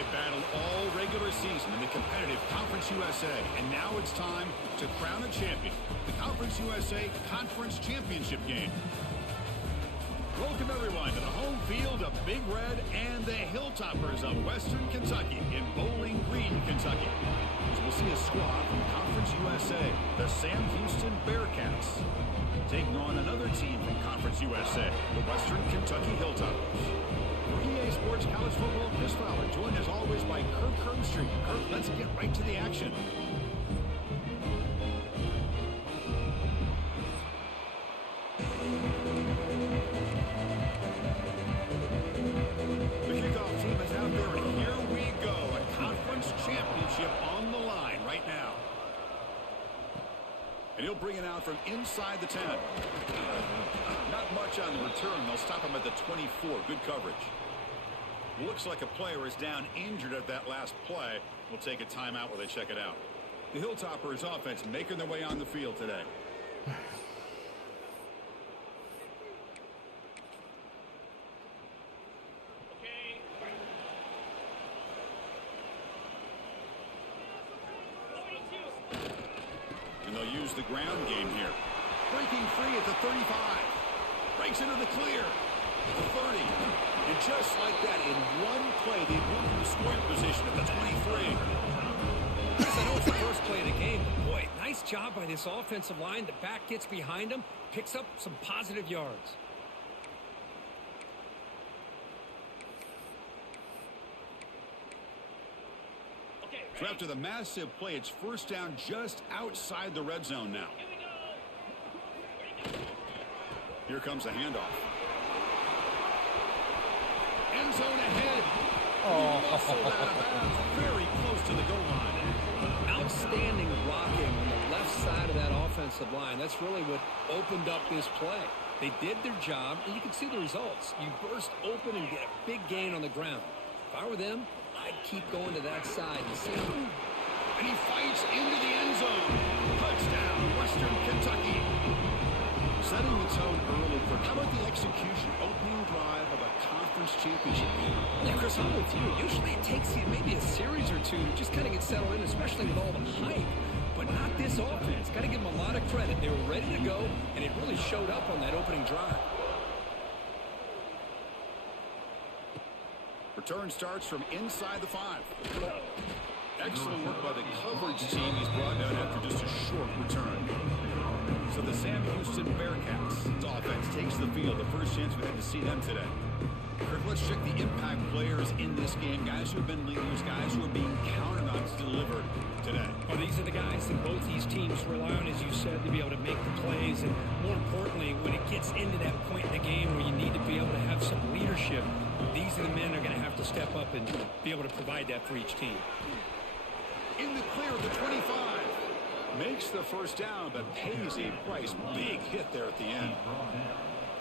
They've battled all regular season in the competitive Conference USA, and now it's time to crown a champion. The Conference USA Conference Championship game. Welcome, everyone, to the home field of Big Red and the Hilltoppers of Western Kentucky in Bowling Green, Kentucky. So we'll see a squad from Conference USA, the Sam Houston Bearcats, taking on another team from Conference USA, the Western Kentucky Hilltoppers. For EA Sports College Football, Chris Fowler, joined as always by Kirk Herbstreit. Kirk, let's get right to the action. The kickoff team is out there, and here we go. A conference championship on the line right now. And he'll bring it out from inside the 10. Not much on the return. They'll stop him at the 24. Good coverage. Looks like a player is down injured at that last play. We'll take a timeout while they check it out. The Hilltoppers offense making their way on the field today. And they'll use the ground game here. Breaking free at the 35. Breaks into the clear. The 30. And just like that, in one play, they moved to scoring position at the 23. I know it's the first play of the game, but boy, nice job by this offensive line. The back gets behind him, picks up some positive yards. So after the massive play, it's first down just outside the red zone now. Here comes a handoff. End zone ahead. Muscled out of bounds, very close to the goal line. Outstanding blocking on the left side of that offensive line. That's really what opened up this play. They did their job, and you can see the results. You burst open and get a big gain on the ground. If I were them, I'd keep going to that side and see him. And he fights into the end zone. Touchdown, Western Kentucky. Setting the tone early for how about the execution, opening drive of a conference championship game? Yeah, Chris, I'm with you. Usually it takes you maybe a series or two to just kind of get settled in, especially with all the hype. But not this offense. Got to give them a lot of credit. They were ready to go, and it really showed up on that opening drive. Return starts from inside the 5. Excellent work by the coverage team. He's brought down after just a short return. So the Sam Houston Bearcats offense takes the field. The first chance we had to see them today. Kirk, let's check the impact players in this game. Guys who have been leaders, guys who are being counted on to deliver today. Well, these are the guys that both these teams rely on, as you said, to be able to make the plays. And more importantly, when it gets into that point in the game where you need to be able to have some leadership, these are the men that are going to have to step up and be able to provide that for each team. In the clear of the 25. Makes the first down, but pays a price. Big hit there at the end.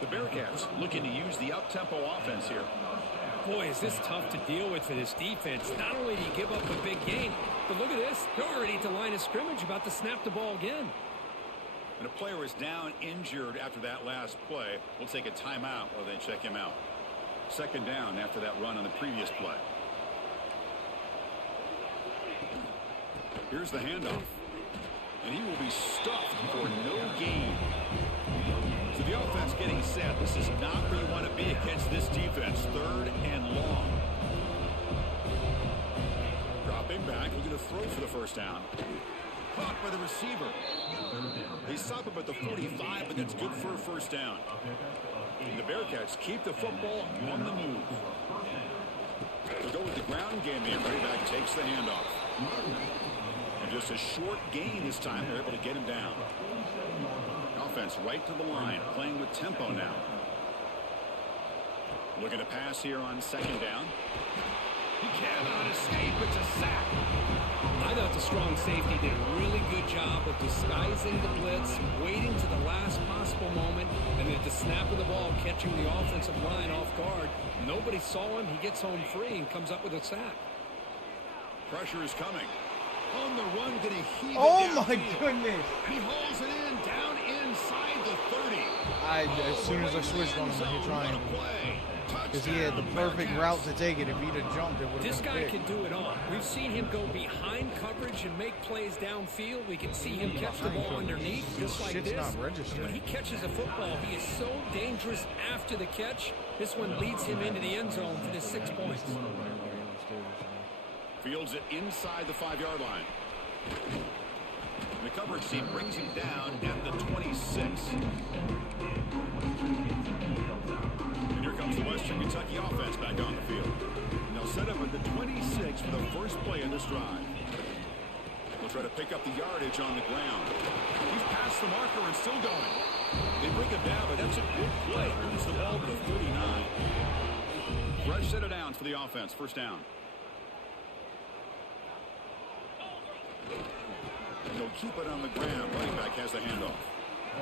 The Bearcats looking to use the up-tempo offense here. Boy, is this tough to deal with for this defense. Not only do you give up a big gain, but look at this. They're already at the line of scrimmage, about to snap the ball again. And a player is down injured after that last play. We'll take a timeout while they check him out. Second down after that run on the previous play. Here's the handoff. And he will be stuffed for no gain. So the offense getting set. This is not where you want to be against this defense. Third and long. Dropping back, looking to throw for the first down. Caught by the receiver. They stop him at the 45, but that's good for a first down. And the Bearcats keep the football on the move. They'll go with the ground game. The running back takes the handoff. And just a short gain this time. They're able to get him down. Offense right to the line, playing with tempo now. Looking to pass here on second down. He cannot escape. It's a sack. I thought the strong safety did a really good job of disguising the blitz, waiting to the last possible moment, and then at the snap of the ball, catching the offensive line off guard. Nobody saw him. He gets home free and comes up with a sack. Pressure is coming. On the run, going to heave it Oh my downfield. goodness! He hauls it in, down inside the 30. As soon as I switched on him, he trying. Play. because he had the perfect route to take it. If he'd have jumped, it would have been This guy big. can do it all. We've seen him go behind coverage and make plays downfield. We can see him catch the ball underneath just like Shit's this. not registering. When he catches a football, he is so dangerous after the catch. This one leads him into the end zone for the 6 points. Fields it inside the 5-yard line. The coverage team brings him down at the 26. And here comes the Western Kentucky offense back on the field. They'll set up at the 26 for the first play of this drive. They'll try to pick up the yardage on the ground. He's past the marker and still going. They bring him down, but that's a good play. Moves the ball to the 39. Fresh set of downs for the offense. First down. They'll keep it on the ground. Running back has the handoff.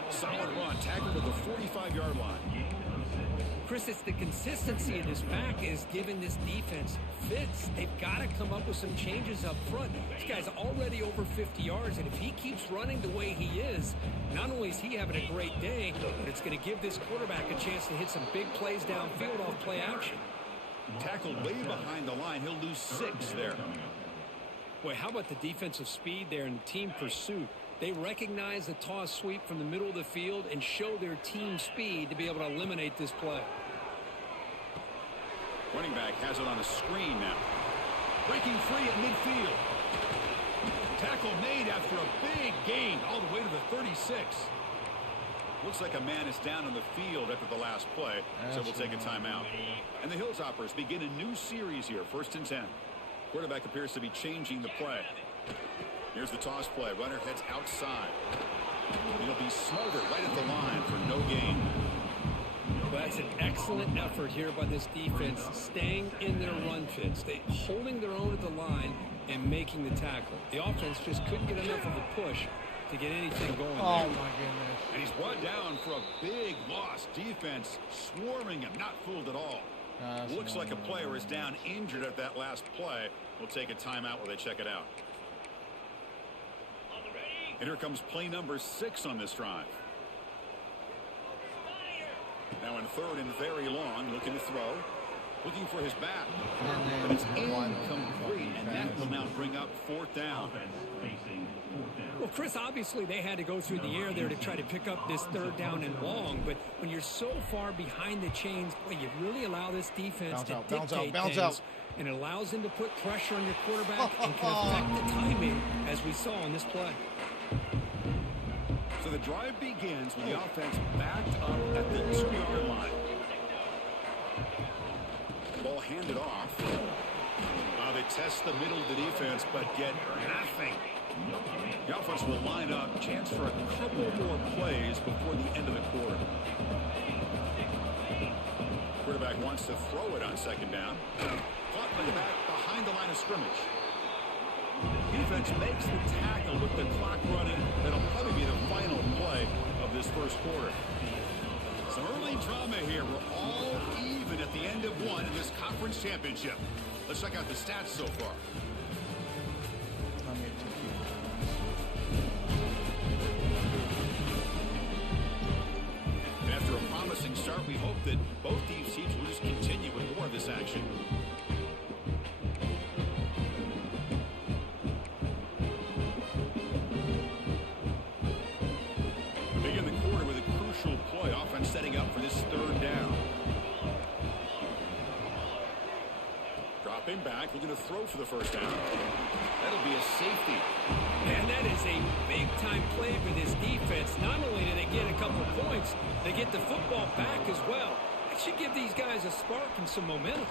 Solid run. Tackled to the 45-yard line. Chris, it's the consistency in this back is giving this defense fits. They've got to come up with some changes up front. This guy's already over 50 yards, and if he keeps running the way he is, not only is he having a great day, but it's going to give this quarterback a chance to hit some big plays downfield off play action. Tackled way behind the line. He'll lose 6 there. Boy, how about the defensive speed there and team pursuit? They recognize the toss sweep from the middle of the field and show their team speed to be able to eliminate this play. Running back has it on a screen now. Breaking free at midfield. Tackle made after a big gain all the way to the 36. Looks like a man is down on the field after the last play, so we'll take a timeout. And the Hilltoppers begin a new series here, 1st and 10. Quarterback appears to be changing the play. Here's the toss play. Runner heads outside. It'll be smothered right at the line for no gain. Well, that's an excellent effort here by this defense, staying in their run fits. They holding their own at the line and making the tackle. The offense just couldn't get enough of a push to get anything going. Oh, there. my goodness. And he's brought down for a big loss. Defense swarming him, not fooled at all. Looks like a player is down injured at that last play. We'll take a timeout while they check it out. And here comes play number 6 on this drive. Now in 3rd and very long, looking to throw. Looking for his back. But it's incomplete, and that will now bring up 4th down. Well, Chris, obviously they had to go through the air there to try to pick up this 3rd down and long, but when you're so far behind the chains, boy, you really allow this defense to dictate things, and it allows them to put pressure on your quarterback and can affect the timing, as we saw on this play. So the drive begins with the offense backed up at the 2-yard line. Ball handed off. They test the middle of the defense, but get nothing. The offense will line up. Chance for a couple more plays before the end of the quarter. Quarterback wants to throw it on 2nd down. Caught by the back behind the line of scrimmage. Defense makes the tackle with the clock running. That'll probably be the final play of this 1st quarter. Some early drama here. We're all even at the end of 1 in this conference championship. Let's check out the stats so far. And after a promising start, we hope that both these teams will just continue with more of this action. Begin the quarter with a crucial play. Offense setting up for this 3rd down. Dropping back, looking to throw for the 1st down. That'll be a safety. Man, that is a big-time play for this defense. Not only do they get a couple points, they get the football back as well. That should give these guys a spark and some momentum.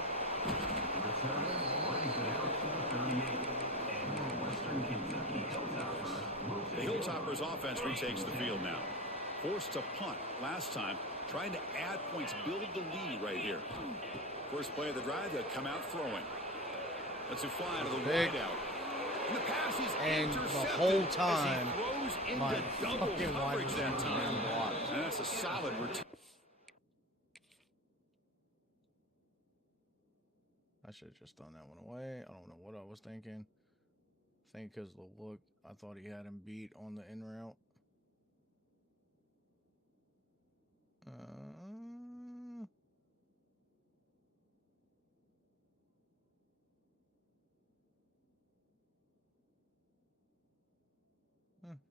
The Hilltoppers offense retakes the field now. Forced to punt last time, trying to add points, build the lead right here. First play of the drive, they'll come out throwing. Let's it fly to the wide out. And the pass is intercepted the whole time, as he throws into double coverage that time. And that's a solid return. I should have just thrown that one away. I don't know what I was thinking. I think because of the look, I thought he had him beat on the in route.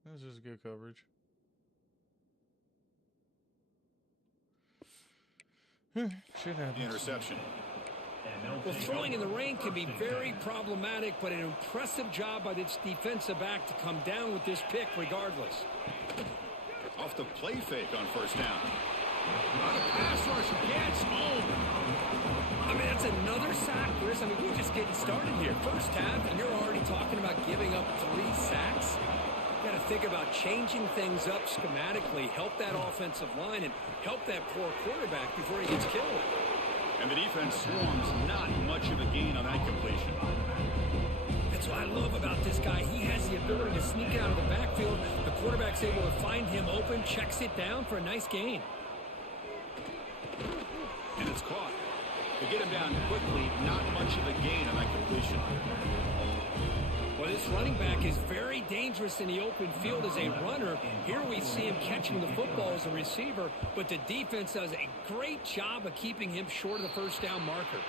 This is good coverage. Shit happens. Interception. Well, throwing in the rain can be very problematic, but an impressive job by this defensive back to come down with this pick regardless. Off the play fake on first down. On the pass rush against home. I mean, that's another sack, Chris. I mean, we're just getting started here. First half, and you're already talking about giving up 3 sacks. You got to think about changing things up schematically, help that offensive line, and help that poor quarterback before he gets killed. And the defense swarms not much of a gain on that completion. That's what I love about this guy. He has the ability to sneak out of the backfield. The quarterback's able to find him open, checks it down for a nice gain. And it's caught. To get him down quickly, not much of a gain on that completion. Well, this running back is very dangerous in the open field as a runner. Here we see him catching the football as a receiver, but the defense does a great job of keeping him short of the first down marker.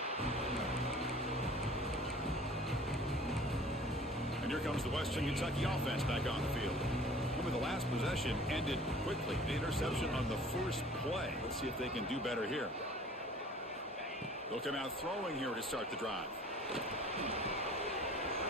And here comes the Western Kentucky offense back on the field. Remember, the last possession ended quickly. The interception on the first play. Let's see if they can do better here. They'll come out throwing here to start the drive.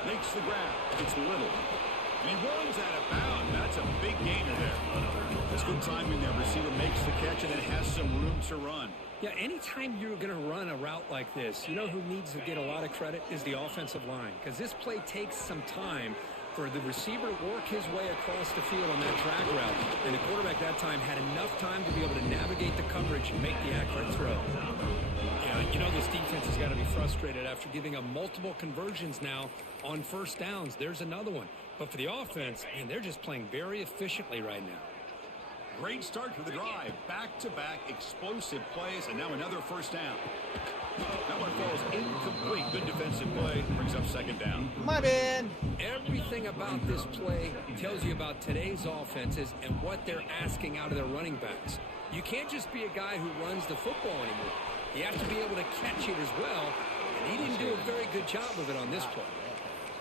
Makes the grab. It's Little. And he runs out of bounds. That's a big gainer there. That's good timing there. Receiver makes the catch and then has some room to run. Yeah, anytime you're going to run a route like this, you know who needs to get a lot of credit is the offensive line. Because this play takes some time for the receiver to work his way across the field on that drag route. And the quarterback that time had enough time to be able to navigate the coverage and make the accurate throw. Yeah, you know this defense has got to be frustrated after giving up multiple conversions now on first downs. There's another one. But for the offense, man, they're just playing very efficiently right now. Great start to the drive. Back-to-back explosive plays, and now another first down. That one falls incomplete. Good defensive play. Brings up second down. My bad. Everything about this play tells you about today's offenses and what they're asking out of their running backs. You can't just be a guy who runs the football anymore. You have to be able to catch it as well, and he didn't do a very good job of it on this play.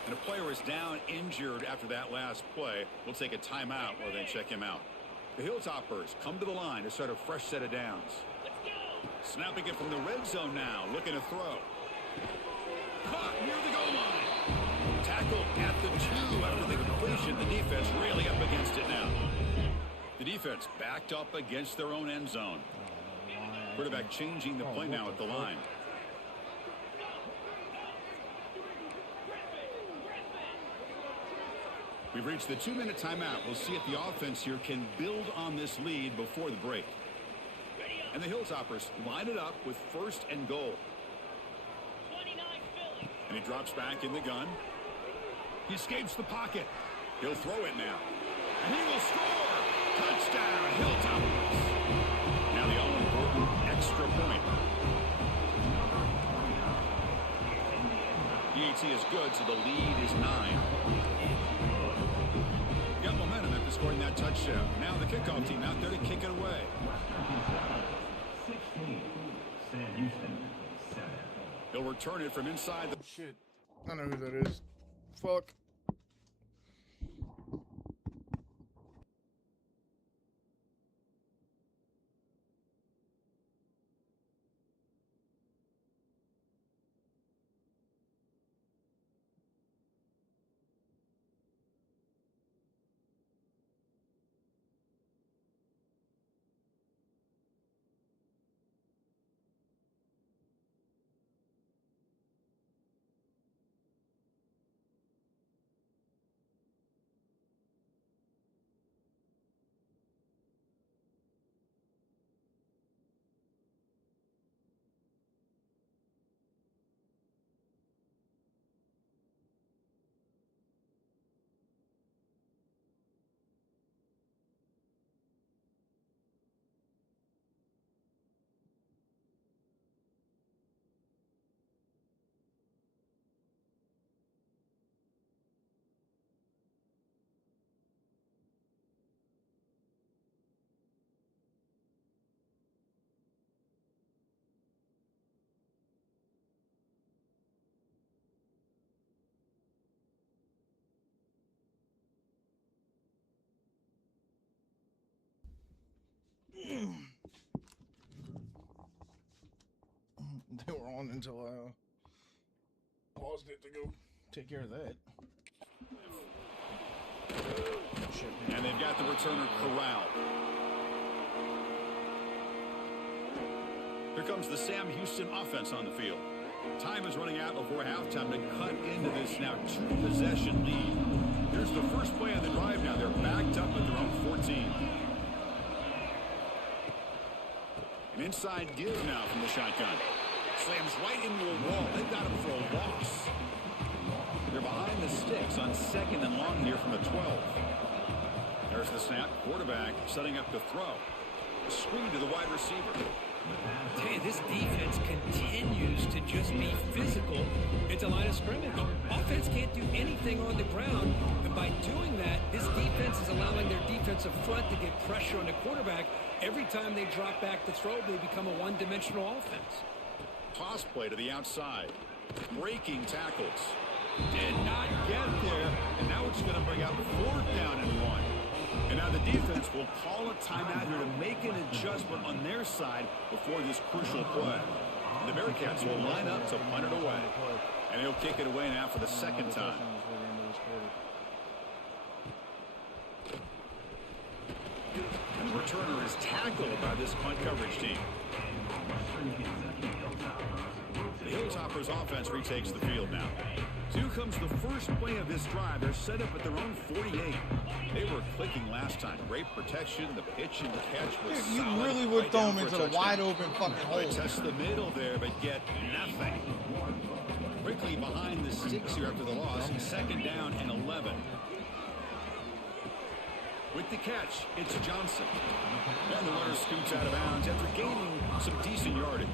And a player is down injured after that last play. We'll take a timeout while they check him out. The Hilltoppers come to the line to start a fresh set of downs. Snapping it from the red zone now, looking to throw. Caught near the goal line. Tackled at the 2 after the completion. The defense really up against it now. The defense backed up against their own end zone. Quarterback changing the play now at the line. We've reached the 2-minute timeout. We'll see if the offense here can build on this lead before the break. And the Hilltoppers line it up with first and goal. And he drops back in the gun. He escapes the pocket. He'll throw it now. And he will score! Touchdown, Hilltoppers! Now the all-important extra point. The AT is good, so the lead is 9. Got momentum after scoring that touchdown. Now the kickoff team out there to kick it away. 16, Sam Houston, 7. He'll return it from inside the... Shit. I know who that is. Fuck. they were on until I paused it to go take care of that. And they've got the returner corralled. Here comes the Sam Houston offense on the field. Time is running out before halftime to cut into this now 2-possession lead. Here's the first play of the drive now. They're backed up at their own 14. An inside give now from the shotgun. Slams right into a wall. They've got him for a loss. They're behind the sticks on 2nd and long here from the 12. There's the snap. Quarterback setting up to throw. A screen to the wide receiver. Hey, this defense continues to just be physical at the line of scrimmage. Offense can't do anything on the ground, and by doing that, this defense is allowing their defensive front to get pressure on the quarterback. Every time they drop back to throw, they become a one-dimensional offense. Toss play to the outside. Breaking tackles. Did not get there, and now it's going to bring up 4th down and 1. And now the defense will call a timeout here to make an adjustment on their side before this crucial play. The Bearcats will line up to punt it away. And he'll kick it away now for the 2nd time. And the returner is tackled by this punt coverage team. The Hilltoppers offense retakes the field now. So here comes the first play of this drive. They're set up at their own 48. They were clicking last time. Great protection. The pitch and catch was You solid. really would Right throw down him for a into the touchdown. wide open fucking hole. They test the middle there, but get nothing. Quickly behind the sticks here after the loss. 2nd down and 11. With the catch, it's Johnson. And the runner scoots out of bounds after gaining some decent yardage.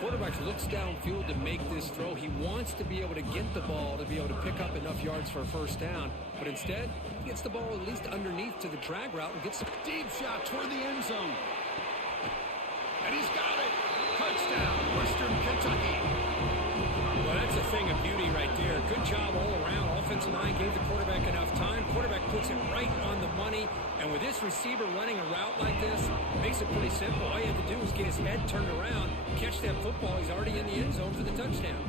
Quarterback looks downfield to make this throw. He wants to be able to get the ball to be able to pick up enough yards for a 1st down. But instead, he gets the ball at least underneath to the drag route and gets a Deep shot toward the end zone. And he's got it. Touchdown, Western Kentucky. Well, that's a thing of beauty right there. Good job all around. Offensive line gave the quarterback enough time. Quarterback puts it right on the money. And with this receiver running a route like this, it makes it pretty simple. All you have to do is get his head turned around, catch that football. He's already in the end zone for the touchdown.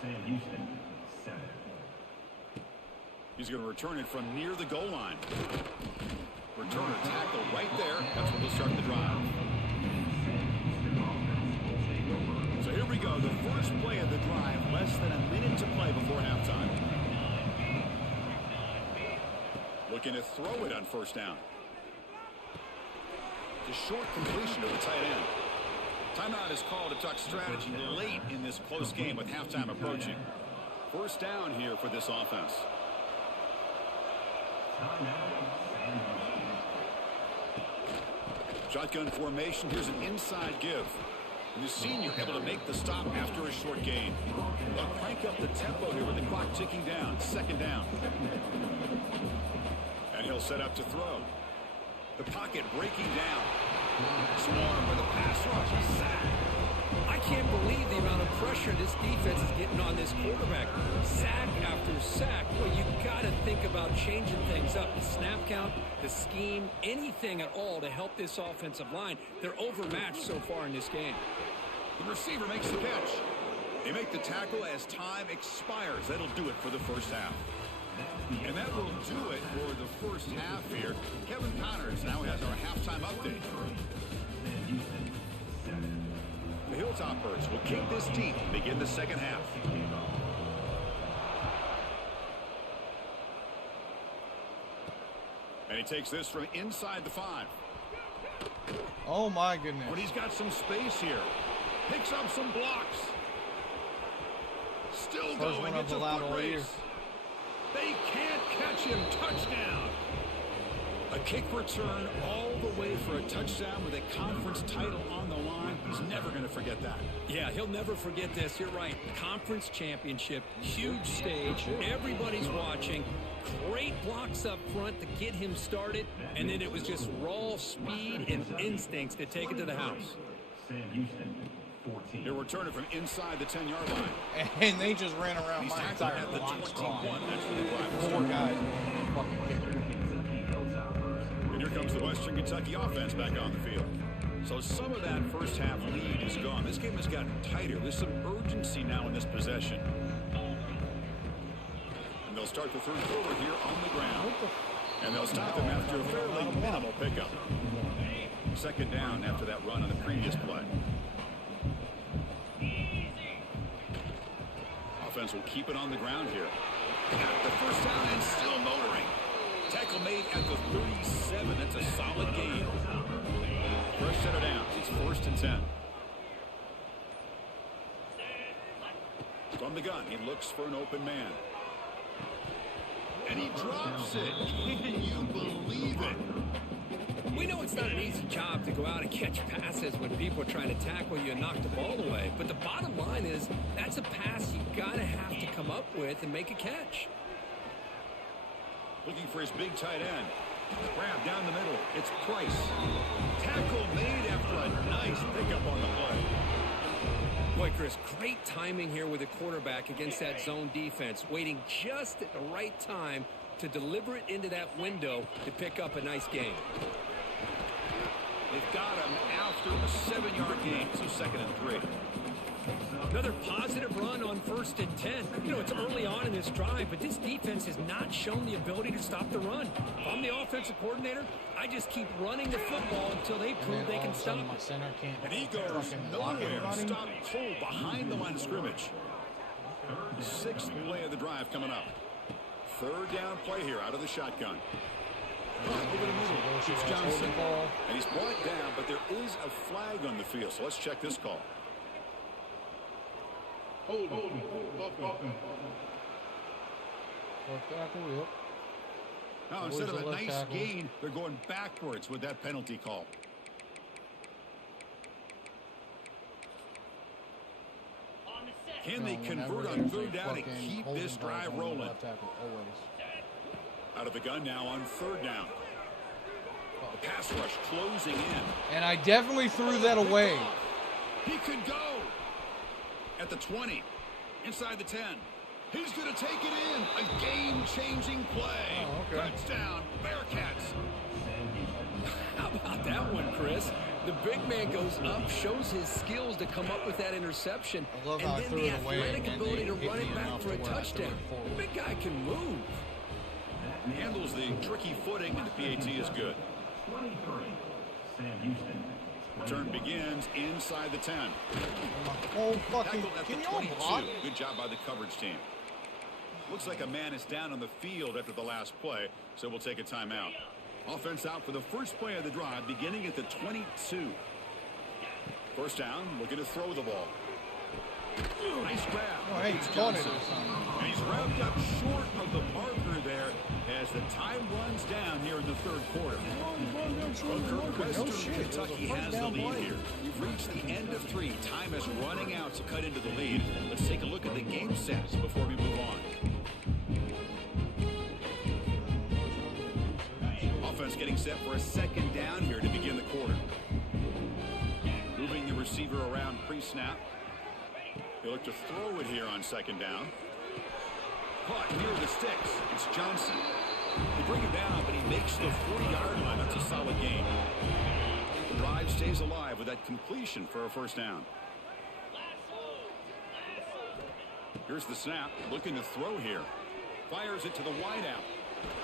Sam Houston, 7. He's going to return it from near the goal line. Returner tackle right there. That's where they'll start the drive. So here we go. The first play of the drive. Less than a minute to play before halftime. Looking to throw it on 1st down. The short completion to the tight end. Timeout is called to talk strategy late in this close game with halftime approaching. 1st down here for this offense. Shotgun formation. Here's an inside give. And the senior able to make the stop after a short gain. They'll crank up the tempo here with the clock ticking down. 2nd down. And he'll set up to throw. The pocket breaking down. Swarm with a pass rush. Sack. I can't believe the amount of pressure this defense is getting on this quarterback. Sack after sack. Well, you got to think about changing things up. The snap count, the scheme, anything at all to help this offensive line. They're overmatched so far in this game. The receiver makes the catch. They make the tackle as time expires. That'll do it for the 1st half. And that will do it for the 1st half here. Kevin Connors now has our halftime update. The Hilltoppers will kick this deep to begin the 2nd half. And he takes this from inside the 5. Oh my goodness. But he's got some space here. Picks up some blocks. Still First one going. I've It's a allowed foot all year. race. They can't catch him. Touchdown. A kick return all the way for a touchdown with a conference title on the line. He's never going to forget that. Yeah, he'll never forget this. You're right. Conference championship, huge stage. Everybody's watching. Great blocks up front to get him started. And then it was just raw speed and instincts to take it to the house. Sam Houston, 14. He'll return it from inside the 10-yard line. And they just ran around He's my tackled entire at the block 21. That's where the drive Four started. guys. Fucking kicker. And here comes the Western Kentucky offense back on the field. So some of that first half lead is gone. This game has gotten tighter. There's some urgency now in this possession. And they'll start the third quarter here on the ground. And they'll stop them after a fairly minimal pickup. Second down after that run on the previous play. Offense will keep it on the ground here. Got the first down and still motoring. Tackle made at the 37. That's a solid gain. First set of downs. It's 1st and 10. From the gun, he looks for an open man. And he drops it. Can you believe it? We know it's not an easy job to go out and catch passes when people are trying to tackle you and knock the ball away. But the bottom line is that's a pass you got to have to come up with and make a catch. Looking for his big tight end. Grab down the middle. It's Price. Tackle made after a nice pickup on the play. Boy, Chris, great timing here with the quarterback against that zone defense. Waiting just at the right time to deliver it into that window to pick up a nice gain. They've got him after a 7-yard gain, so 2nd and 3. Another positive run on 1st and 10. You know, it's early on in this drive, but this defense has not shown the ability to stop the run. If I'm the offensive coordinator, I just keep running the football until they prove they can stop it. And he goes nowhere. Stop cold behind the line of scrimmage. 6th play of the drive coming up. 3rd down play here out of the shotgun. Over the middle. It's Johnson. And he's brought down, but there is a flag on the field. So let's check this call. Hold on. Now, instead of a nice gain, they're going backwards with that penalty call. Can they convert on 3rd down and keep this drive rolling? Out of the gun now on 3rd down. The pass rush closing in. And I definitely threw that away. He could go. At the 20. Inside the 10. He's going to take it in. A game-changing play. Oh, okay. Touchdown, Bearcats. How about that one, Chris? The big man goes up, shows his skills to come up with that interception, and then the athletic ability to run it back for a touchdown. The big guy can move. Handles the tricky footing, and the PAT is good. 23, Sam Houston. Return begins inside the 10. Oh, fucking, Tackled at the 22. Good job by the coverage team. Looks like a man is down on the field after the last play, so we'll take a timeout. Offense out for the first play of the drive, beginning at the 22. First down, looking to throw the ball. Nice grab. Oh, hey, It's he's caught it Johnson. or something. And he's wrapped up short of the marker there as the time runs down here in the 3rd quarter. Western Kentucky has the lead here. We've reached the end of 3. Time is running out to cut into the lead. Let's take a look at the game sets before we move on. Offense getting set for a 2nd down here to begin the quarter. Moving the receiver around pre-snap. They look to throw it here on 2nd down. Caught near the sticks. It's Johnson. They bring him down, but he makes the 40-yard line. That's a solid gain. The drive stays alive with that completion for a 1st down. Here's the snap. Looking to throw here. Fires it to the wideout.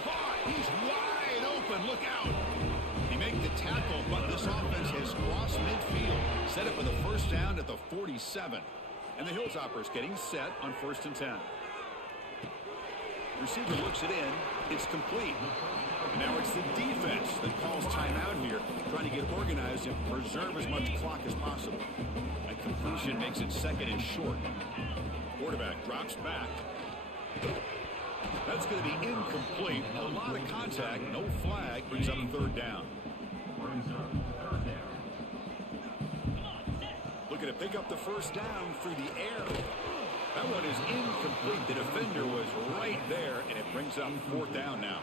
Caught. He's wide open. Look out. He made the tackle, but this offense has crossed midfield. Set up with a 1st down at the 47. And the Hilltoppers getting set on 1st and 10. Receiver looks it in. It's complete. Now it's the defense that calls timeout here, trying to get organized and preserve as much clock as possible. A completion makes it 2nd and short. Quarterback drops back. That's going to be incomplete. A lot of contact, no flag, brings up 3rd down. Looking to pick up the 1st down through the air. That one is incomplete. The defender was right there, and it brings up 4th down now.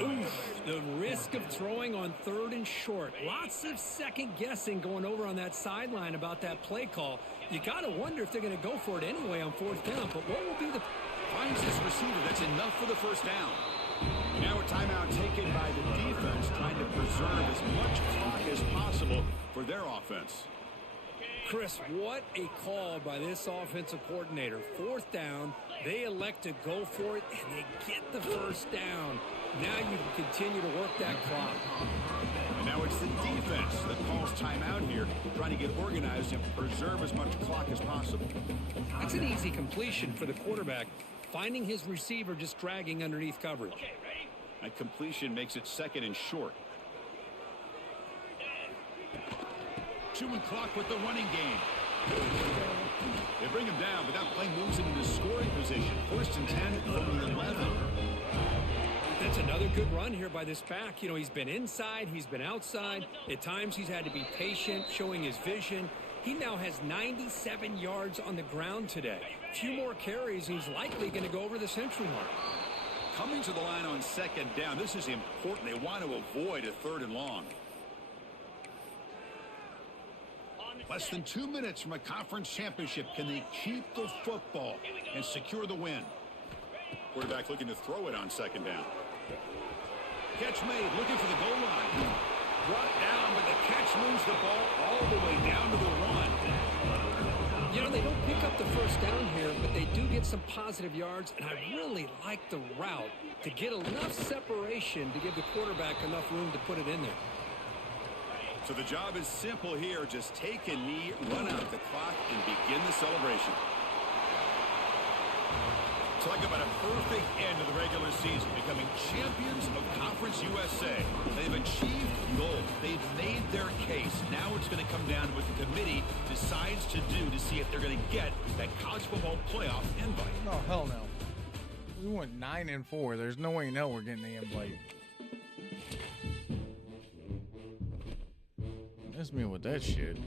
Oof, the risk of throwing on 3rd and short. Lots of second guessing going over on that sideline about that play call. You got to wonder if they're going to go for it anyway on 4th down. But what will be the... Finds his receiver. That's enough for the 1st down. Now a timeout taken by the defense, trying to preserve as much clock as possible for their offense. Chris, what a call by this offensive coordinator. 4th down, they elect to go for it, and they get the first down. Now you can continue to work that clock. And now it's the defense that calls timeout here, trying to get organized and preserve as much clock as possible. That's an easy completion for the quarterback, finding his receiver just dragging underneath coverage. That completion makes it 2nd and short. Chewing clock with the running game. They bring him down, but that play moves him into scoring position. 1st and 10 from the 11. That's another good run here by this back. You know, he's been inside, he's been outside. At times he's had to be patient, showing his vision. He now has 97 yards on the ground today. A few more carries, he's likely going to go over the century mark. Coming to the line on 2nd down, this is important. They want to avoid a 3rd and long. Less than 2 minutes from a conference championship. Can they keep the football and secure the win? Quarterback looking to throw it on 2nd down. Catch made, looking for the goal line. Brought down, but the catch moves the ball all the way down to the 1. You know, they don't pick up the first down here, but they do get some positive yards, and I really like the route to get enough separation to give the quarterback enough room to put it in there. So the job is simple here. Just take a knee, run out the clock, and begin the celebration. Talk about a perfect end to the regular season, becoming champions of Conference USA. They've achieved gold. They've made their case. Now it's going to come down to what the committee decides to do to see if they're going to get that college football playoff invite. No, hell no. We went 9-4. There's no way in hell we're getting the invite. Miss me with that shit.